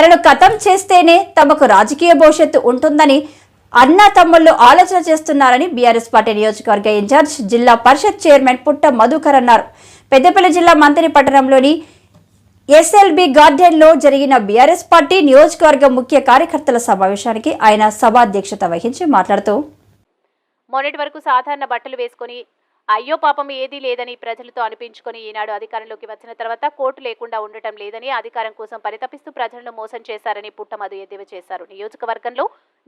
తనను ఖతం చేస్తేనే తమకు రాజకీయ భవిష్యత్తు ఉంటుందని అన్నా తమ్ముళ్లు ఆలోచన చేస్తున్నారని బీఆర్ఎస్ పార్టీ నియోజకవర్గ ఇన్ఛార్జ్ జిల్లా పరిషత్ చైర్మన్ పుట్ట మధుకర్ అన్నారు. పెద్దపల్లి జిల్లా మంత్రి పట్టణంలోని ఎస్ఎల్బి గార్డెన్లో జరిగిన బీఆర్ఎస్ పార్టీ నియోజకవర్గ ముఖ్య కార్యకర్తల సమావేశానికి ఆయన సభాధ్యక్షత వహించి మాట్లాడుతూ, మొన్నటి వరకు సాధారణ బట్టలు వేసుకుని అయ్యో పాపం ఏదీ లేదని ప్రజలతో అనిపించుకొని ఈనాడు అధికారంలోకి వచ్చిన తర్వాత కోర్టు లేకుండా ఉండటం లేదని అధికారం కోసం పరితపిస్తూ ప్రజలను మోసం చేశారని పుట్టమధు ఎద్దేవా చేశారు. నియోజకవర్గంలో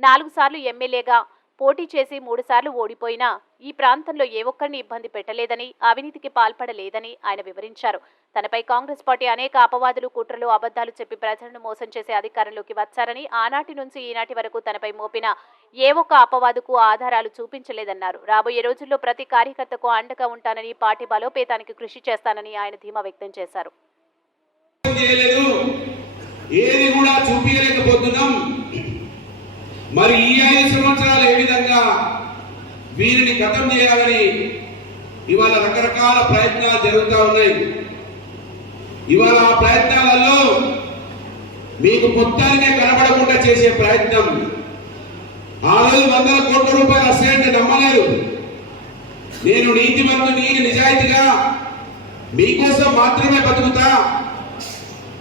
4 సార్లు ఎమ్మెల్యేగా పోటీ చేసి 3 సార్లు ఓడిపోయినా ఈ ప్రాంతంలో ఏ ఒక్కరిని ఇబ్బంది పెట్టలేదని, అవినీతికి పాల్పడలేదని ఆయన వివరించారు. తనపై కాంగ్రెస్ పార్టీ అనేక అపవాదులు, కుట్రలు, అబద్ధాలు చెప్పి ప్రజలను మోసం చేసే అధికారంలోకి వచ్చారని, ఆనాటి నుంచి ఈనాటి వరకు తనపై మోపిన ఏ ఒక్క అపవాదుకు ఆధారాలు చూపించలేదన్నారు. రాబోయే రోజుల్లో ప్రతి కార్యకర్తకు అండగా ఉంటానని, పార్టీ బలోపేతానికి కృషి చేస్తానని ఆయన ధీమా వ్యక్తం చేశారు. మరి ఈ 5 సంవత్సరాలు ఏ విధంగా వీరిని ఖతం చేయాలని ఇవాళ రకరకాల ప్రయత్నాలు జరుగుతూ ఉన్నాయి. ఇవాళ ఆ ప్రయత్నాలలో మీకు మొత్తానికే కనబడకుండా చేసే ప్రయత్నం. ఆ రోజు 100 కోట్ల రూపాయలు వస్తాయంటే నమ్మలేదు. నేను నీతిమంతుని, నిజాయితీగా మీకోసం మాత్రమే బతుకుతా,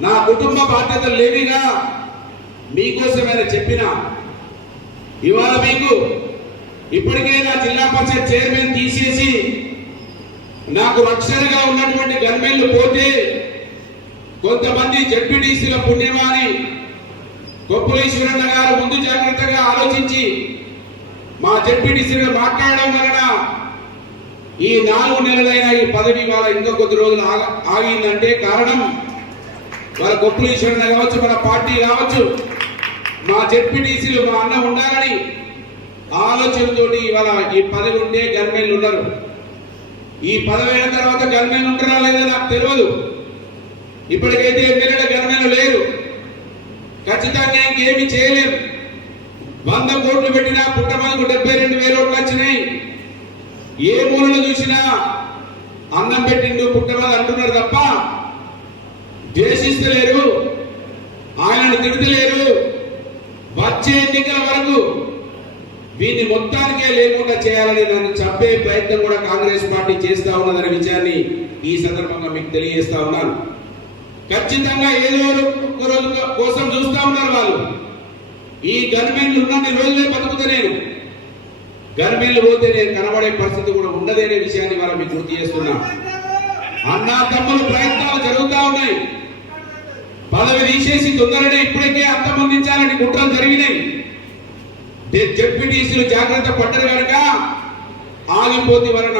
నా కుటుంబ బాధ్యతలు లేవిగా మీకోసమైనా చెప్పిన ఇవాళ మీకు ఇప్పటికే నా జిల్లా పరిషత్ చైర్మన్ తీసేసి నాకు రక్షణగా ఉన్నటువంటి గన్మెన్లు పోతే కొంతమంది జడ్పీటీసీల పుణ్యమాని కొప్పులేశ్వరన్న గారు ముందు జాగ్రత్తగా ఆలోచించి మా జడ్పీటీసీగా మాట్లాడడం వలన ఈ 4 నెలలైన ఈ పదవి వాళ్ళ ఇంకా కొద్ది రోజులు ఆగిందంటే కారణం వాళ్ళ కొప్పులేశ్వరన్న కావచ్చు, మన పార్టీ కావచ్చు, మా జడ్పీటీసీలు మా అన్న ఉండాలని ఆలోచనతోటి ఇవాళ ఈ పదవి ఉంటే గన్మెన్లు ఉన్నారు. ఈ పదవి అయిన తర్వాత గన్మెన్లు ఉంటారా లేదా నాకు తెలియదు. ఇప్పటికైతే ఎమ్మెల్యేల గన్మెన్లు లేరు. ఖచ్చితంగా ఇంకేమి చేయలేరు. 100 కోట్లు పెట్టినా పుట్టమలకు 72,000 ఓట్లు వచ్చినాయి. ఏ మూలలో చూసినా అన్నం పెట్టిండు పుట్టమలు అంటున్నారు తప్ప ద్వేషిస్తలేరు, ఆయనను తిడతలేరు. వచ్చే ఎన్నికల వరకు వీన్ని మొత్తానికే లేకుండా చేయాలని నన్ను చంపే ప్రయత్నం కూడా కాంగ్రెస్ పార్టీ చేస్తా ఉన్నదనే విషయాన్ని ఈ సందర్భంగా మీకు తెలియజేస్తా ఉన్నాను. ఖచ్చితంగా ఏదో ఒక రోజు కోసం చూస్తా ఉన్నారు వాళ్ళు. ఈ గన్మెన్లు ఉన్నన్ని రోజులే బతుకుతా, నేను గన్మెన్లు పోతే నేను కనబడే పరిస్థితి కూడా ఉండదనే విషయాన్ని వాళ్ళ మీకు గుర్తు చేస్తున్నా. అన్నా తమ్ములు ప్రయత్నాలు జరుగుతూ ఉన్నాయి. పదవి తీసేసి తొందరనే ఇప్పటికే అంతమొందించాలని కుట్రలు జరిగినాయి. జడ్పీటీసీలు జాగ్రత్త పడ్డరు కనుక ఆగిపోతే వలన